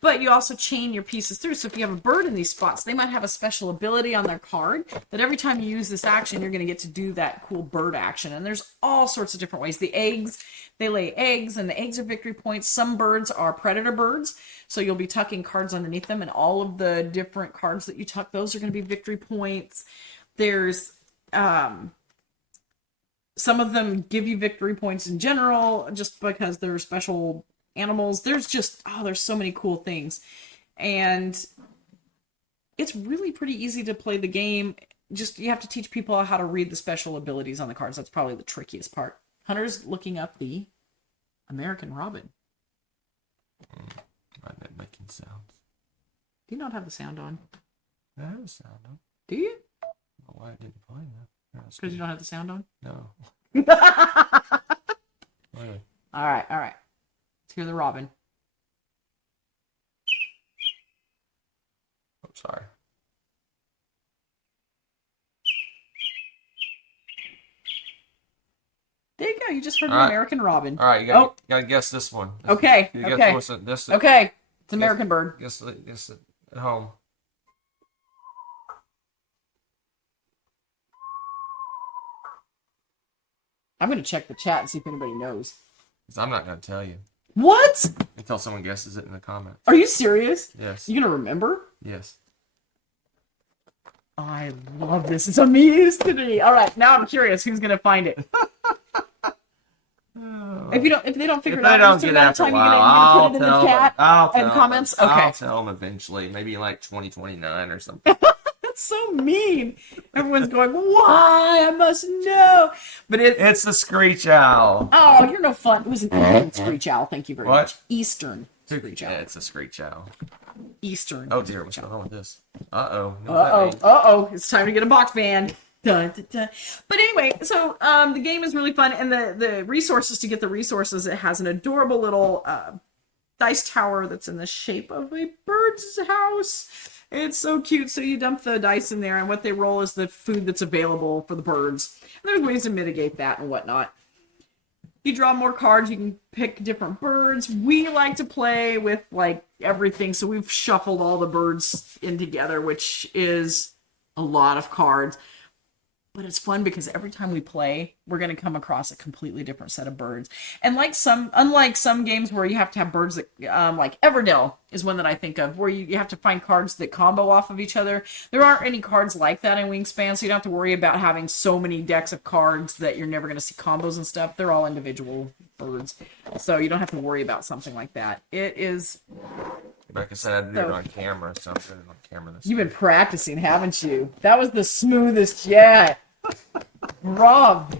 But you also chain your pieces through. So if you have a bird in these spots, they might have a special ability on their card that every time you use this action, you're going to get to do that cool bird action. And there's all sorts of different ways. The eggs, they lay eggs, and the eggs are victory points. Some birds are predator birds, so you'll be tucking cards underneath them, and all of the different cards that you tuck, those are going to be victory points. There's some of them give you victory points in general, just because they're special animals. There's just, there's so many cool things. And it's really pretty easy to play the game. Just, you have to teach people how to read the special abilities on the cards. That's probably the trickiest part. Hunter's looking up the American Robin. I'm not making sounds. Do you not have the sound on? I have a sound on. Do you? Why I didn't play that? Because you don't have the sound on? No. All right. Let's hear the robin. I'm sorry. There you go. You just heard the All right. American Robin. All right, you gotta guess this one. Okay. You Okay. gotta listen. This. Okay. It's American bird. Guess it at home. I'm gonna check the chat and see if anybody knows. 'Cause I'm not gonna tell you What? until someone guesses it in the comments. Are you serious? Yes. You gonna remember? Yes. I love this. It's a mystery. All right, now I'm curious who's gonna find it. If they don't figure If it out, they don't just get another after a time while, you're I'll gonna put it in the tell them. chat I'll and tell comments. them. Okay. I'll tell them eventually, maybe like 2029 or something. That's so mean. Everyone's going, why? I must know. But It's the Screech Owl. oh, you're no fun. It was an Eastern Screech Owl. Thank you very What? much. Eastern Screech Owl. Yeah, it's a Screech Owl. Eastern. Oh dear, what's going on with this? Uh-oh. Uh-oh. It's time to get a box band. Dun, dun, dun. But anyway, so the game is really fun, and the resources to get the resources, it has an adorable little dice tower that's in the shape of a bird's house. It's so cute. So you dump the dice in there, and what they roll is the food that's available for the birds. And there's ways to mitigate that and whatnot. You draw more cards, you can pick different birds. We like to play with like everything, so we've shuffled all the birds in together, which is a lot of cards. But it's fun because every time we play, we're going to come across a completely different set of birds. And unlike some games where you have to have birds that, like Everdell is one that I think of, where you have to find cards that combo off of each other. There aren't any cards like that in Wingspan, so you don't have to worry about having so many decks of cards that you're never going to see combos and stuff. They're all individual birds, so you don't have to worry about something like that. It is... Like I said, I did it on camera, so I'm good on camera this You've been practicing, haven't you? That was the smoothest yet.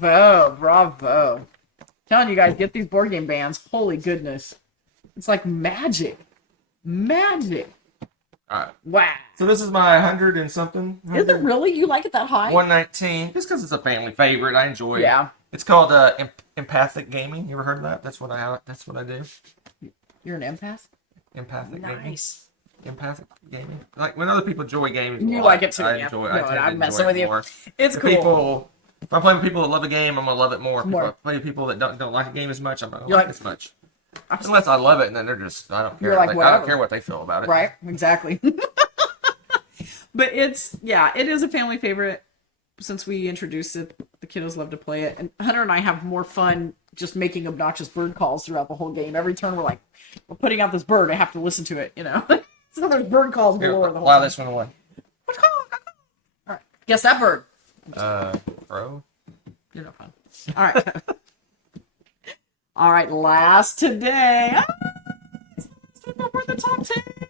Bravo. Telling you guys, get these board game bands. Holy goodness. It's like magic. Magic. Alright. Wow. So this is my 100 and something. Is it really? You like it that high? 119. Just because it's a family favorite. I enjoy it. Yeah. It's called empathic gaming. You ever heard of that? That's what I do. You're an empath? Empathic gaming. Nice. Empathic gaming. Like when other people enjoy games, You like it too, I yeah. enjoy. No, I tend to I'm messing enjoy with it you. more. It's If cool. if I'm playing with people that love a game, I'm gonna love it more. More. If I play with people that don't like a game as much, I'm not gonna You're like like- it as much. Unless I love it, and then they're just I don't care. You're like, I whatever. don't care what they feel about it. Right? Exactly. But it is a family favorite. Since we introduced it, the kiddos love to play it. And Hunter and I have more fun just making obnoxious bird calls throughout the whole game. Every turn we're putting out this bird, I have to listen to it, you know? So there's bird calls Here, galore the whole fly time. this one away. Alright. Guess that bird. Bro. You're no fun. Alright. Alright, last today. We're in the top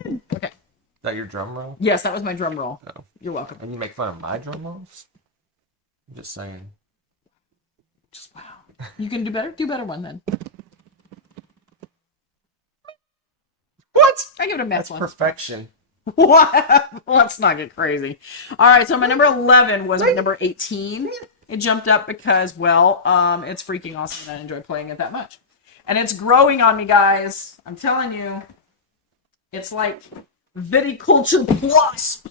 10. Okay. Is that your drum roll? Yes, that was my drum roll. No. You're welcome. And you make fun of my drum rolls? I'm just saying. Just wow. You can do better? Do better one then. What? I give it a mess That's one. perfection. What? Let's not get crazy. All right, so my number 11 was my number 18. It jumped up because, well, it's freaking awesome and I enjoy playing it that much. And it's growing on me, guys. I'm telling you. It's like viticulture plus.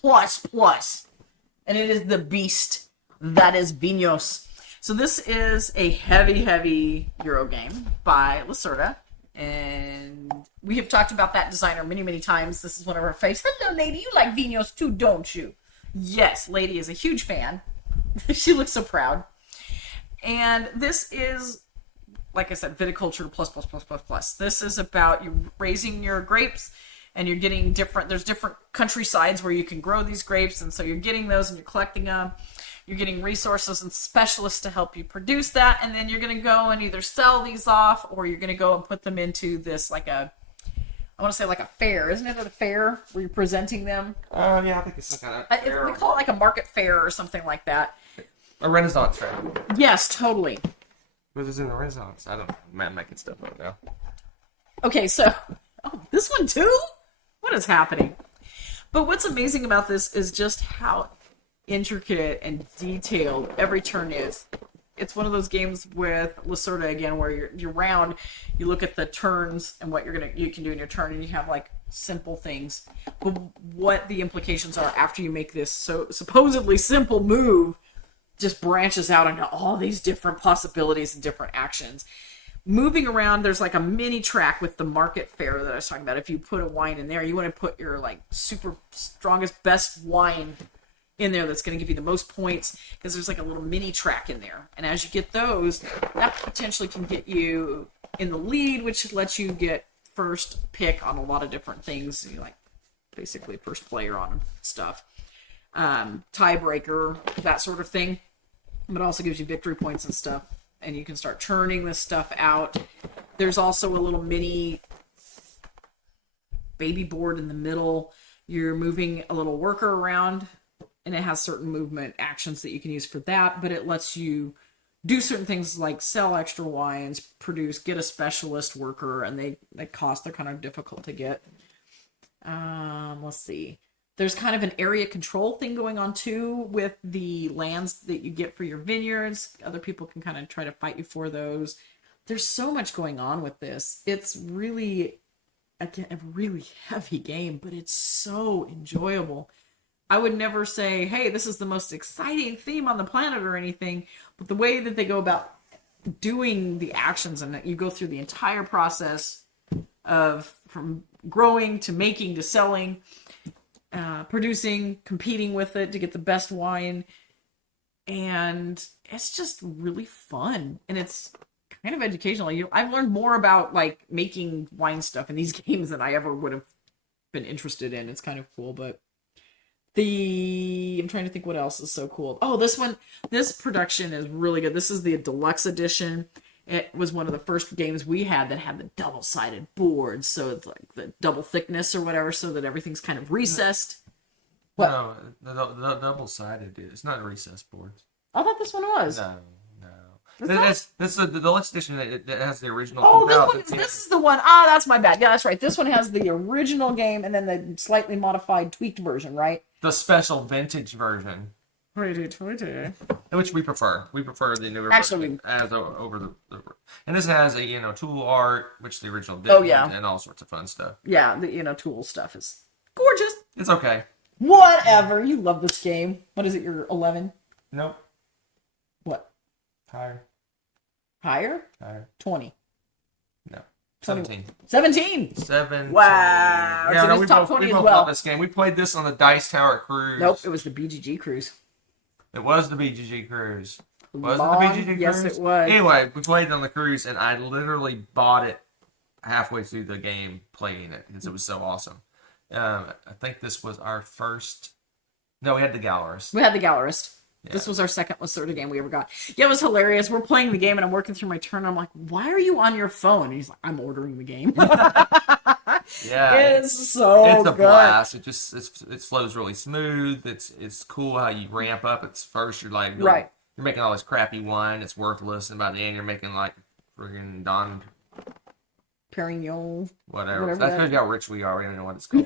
And it is the beast that is Venos. So this is a heavy Euro game by Lacerda. And we have talked about that designer many times. This is one of our faves. Hello, lady. You like Venos too, don't you? Yes, lady is a huge fan. She looks so proud. And this is, like I said, viticulture plus. This is about you raising your grapes, and you're getting there's different countrysides where you can grow these grapes, and so you're getting those and you're collecting them. You're getting resources and specialists to help you produce that, and then you're going to go and either sell these off, or you're going to go and put them into this, I want to say like a fair. Isn't it a fair where you're presenting them? Yeah, I think it's some kind of They call it like a market fair or something like that. a Renaissance fair. Yes, totally. What is in the Renaissance? I don't know. Man, making stuff up now. Okay, so this one too? What is happening? But what's amazing about this is just how intricate and detailed every turn is. It's one of those games with Lacerda again where you're round, you look at the turns and what you can do in your turn, and you have like simple things, but what the implications are after you make this so supposedly simple move just branches out into all these different possibilities and different actions. Moving around, there's like a mini track with the market fair that I was talking about. If you put a wine in there, you want to put your like super strongest, best wine in there that's going to give you the most points, because there's like a little mini track in there. And as you get those, that potentially can get you in the lead, which lets you get first pick on a lot of different things. You like basically first player on stuff. Tiebreaker, that sort of thing. But it also gives you victory points and stuff. And you can start churning this stuff out. There's also a little mini baby board in the middle. You're moving a little worker around, and it has certain movement actions that you can use for that, but it lets you do certain things like sell extra wines, get a specialist worker, and they're kind of difficult to get. Let's see. There's kind of an area control thing going on too with the lands that you get for your vineyards. Other people can kind of try to fight you for those. There's so much going on with this. It's really, again, a really heavy game, but it's so enjoyable. I would never say, hey, this is the most exciting theme on the planet or anything, but the way that they go about doing the actions, and you go through the entire process of from growing to making to selling, producing, competing with it to get the best wine, and it's just really fun, and it's kind of educational. I've learned more about like making wine stuff in these games than I ever would have been interested in. It's kind of cool, but I'm trying to think what else is so cool. Oh, this production is really good. This is the deluxe edition. It was one of the first games we had that had the double-sided boards, so it's like the double thickness or whatever, so that everything's kind of recessed. What? No, the double-sided. It's not recessed boards. I thought this one was. No. This is the deluxe edition that has the original. Oh, this is the one. Ah, that's my bad. Yeah, that's right. This one has the original game and then the slightly modified, tweaked version, right? The special vintage version. Which we prefer. We prefer the newer version as over the. And this has a tool art, which the original did. Oh yeah. And all sorts of fun stuff. Yeah, the tool stuff is gorgeous. It's okay. Whatever. You love this game. What is it? You're 11. Nope. What? Higher. Higher? No. 20. 17. 17! 17. Wow. Yeah, so we top both 20 love as well. this game. We played this on the Dice Tower Cruise. Nope, it was the BGG Cruise. It was the BGG Cruise. Was it the BGG Cruise? Yes, it was. Anyway, we played it on the cruise, and I literally bought it halfway through the game playing it because it was so awesome. I think this was our first... No, we had the Gallerist. We had the Gallerist. Yeah. This was our second Lacerda game we ever got. Yeah, it was hilarious. We're playing the game, and I'm working through my turn. And I'm like, why are you on your phone? And he's like, I'm ordering the game. Yeah, it's so it's a good. blast. It flows really smooth. It's cool how you ramp up. It's first you're like right. You're making all this crappy wine. It's worthless, and by the end you're making like friggin' Don Perignon. Whatever. That's because how rich we are. We don't know what it's called.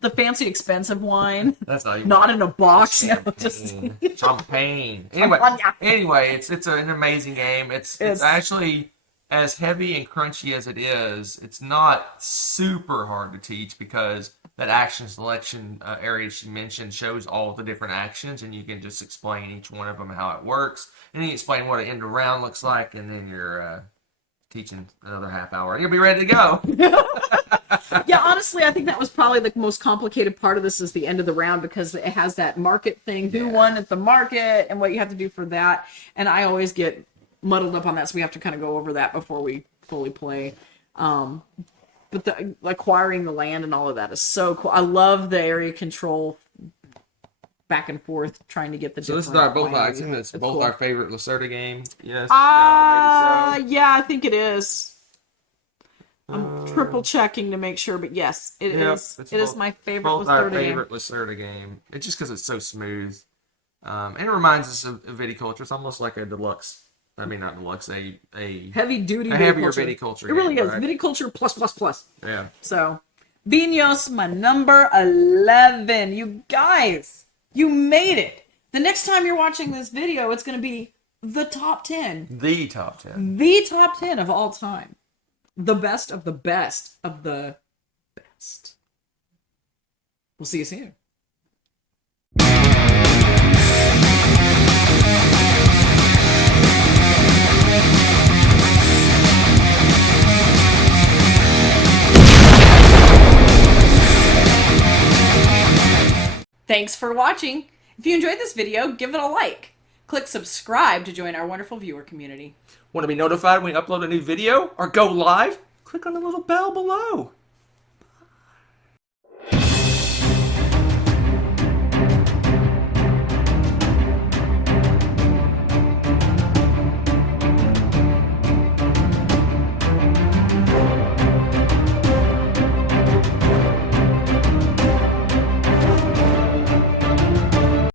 The fancy, expensive wine. That's not even not in a box. Champagne. No, just Champagne. Anyway, it's an amazing game. It's actually as heavy and crunchy as it is. It's not super hard to teach because that action selection area she mentioned shows all the different actions, and you can just explain each one of them how it works, and then you explain what an end of round looks like, and then you're teaching another half hour. You'll be ready to go. Yeah, honestly, I think that was probably the most complicated part of this is the end of the round because it has that market thing. Who won at the market and what you have to do for that. And I always get muddled up on that, so we have to kind of go over that before we fully play. But the acquiring the land and all of that is so cool. I love the area control back and forth trying to get the. So this is our both. I think it's both cool. Our favorite Lacerda game. Yes. No, maybe so. Yeah, I think it is. I'm triple checking to make sure, but yes, it is. It is my favorite. Both our favorite Lacerda game. It's just because it's so smooth, and it reminds us of viticulture. It's almost like a deluxe. I mean, not deluxe. A heavy duty. A heavier viticulture. It really game, is right? Viticulture plus. Yeah. So, Venos, my number 11. You guys, you made it. The next time you're watching this video, it's going to be the top 10. The top 10. The top 10 of all time. The best of the best of the best. We'll see you soon. Thanks for watching. If you enjoyed this video, give it a like. Click subscribe to join our wonderful viewer community. Want to be notified when we upload a new video or go live? Click on the little bell below.